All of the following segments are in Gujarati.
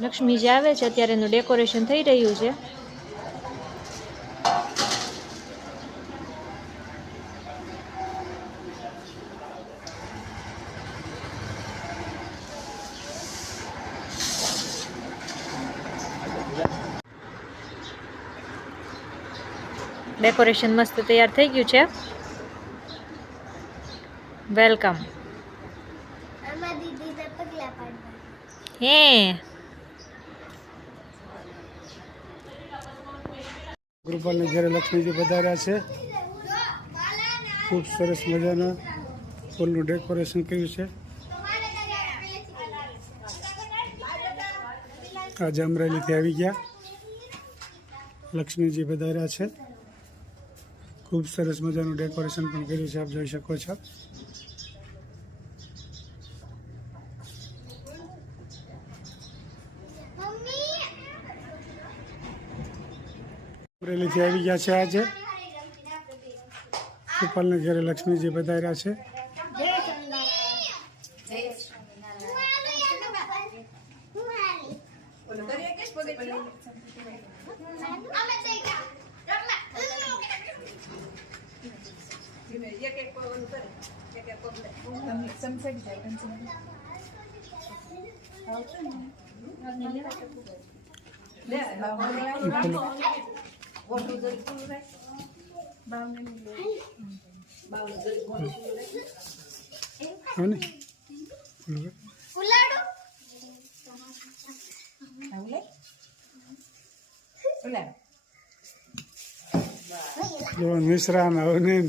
લક્ષ્મીજી આવે છે, અત્યારે એનું ડેકોરેશન થઈ રહ્યું છે. ડેકોરેશન મસ્ત તૈયાર થઈ ગયું છે. વેલકમ હે. ગોપાલને ઘરે લક્ષ્મીજી પધાર્યા છે, ખૂબ સરસ મજાના ફૂલનું ડેકોરેશન કર્યું છે. આજે અમરેલીથી આવી ગયા. લક્ષ્મીજી પધાર્યા છે. ખૂબ સરસ મજાનું ડેકોરેશન પણ કર્યું છે, આપ જોઈ શકો છો. અમરેલીથી આવી ગયા છે આજે. ગોપાલને ઘરે લક્ષ્મીજી પધાર્યા છે. હવે ને? ઉલાડો. જો મિશ્રા ને અવનીન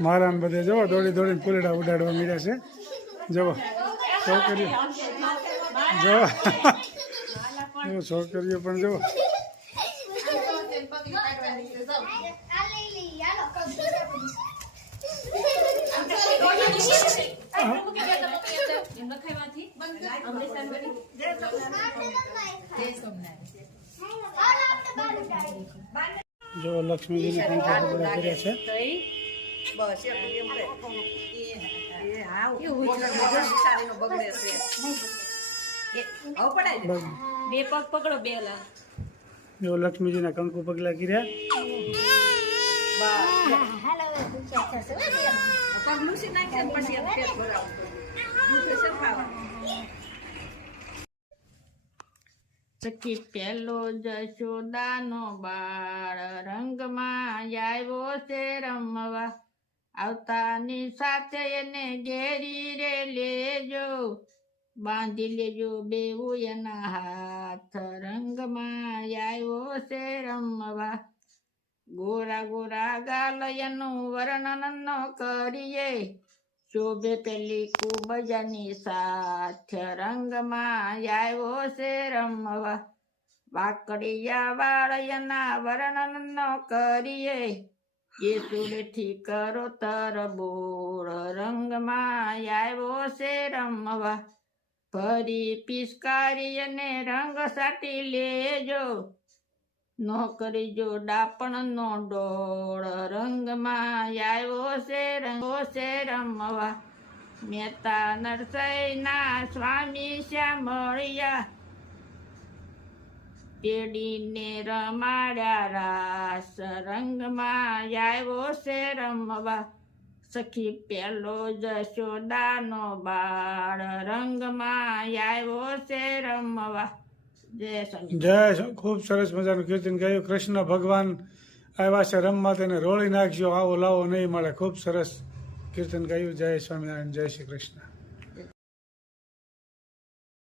મારા બધે જવો દોડી દોડીને ફૂલડા ઉડાડવા મળ્યા છે. જવો છોકરીઓ. જો. જો છોકરીઓ પણ જો લક્ષ્મીજીને કંકુ પગલા કર્યા છે. બે પગ પકડો બે લા જો લક્ષ્મીજીના કંકુ પગલા કર્યા સખી પેલો જશોદાનો બાળ રંગમાં આવ્યો છે રમવા. આવતાની સાથે એને ઘેરી રે લેજો. બાંધી લેજો બેવું એના હાથ રંગમાં આવ્યો છે રમવા ગોરા ગોરા ગાલયનું વર્ણન ન કરીએ. શોભે પેલી કુબજની સાથ રંગમાં આવ્યો છે રમવા વાકડિયા વાળયના વર્ણન ન કરીએ. એ સુરથી કરો તરબોળ રંગમાં આવ્યો છે રમવા ફરી પિસ્કારી રંગ સાટી લેજો. નો કરીજો ડાપણ નો ડોળ, રંગમાં આવ્યો છે, રંગો છે રમવા. મહેતા નરસૈના સ્વામી શ્યામળિયા પેડીને રમાડ્યા રાસ, રંગમાં આવ્યો છે રમવા. સખી પેલો જશોદાનો બાળ, રંગમાં આવ્યો છે રમવા. જય ખૂબ સરસ મજાનું કીર્તન ગાયું. કૃષ્ણ ભગવાન આવ્યા છે રમવા, તેને રોળી નાખજો, આવો લાવો નહીં મળે. ખૂબ સરસ કીર્તન ગાયું. જય સ્વામિનારાયણ, જય શ્રી કૃષ્ણ.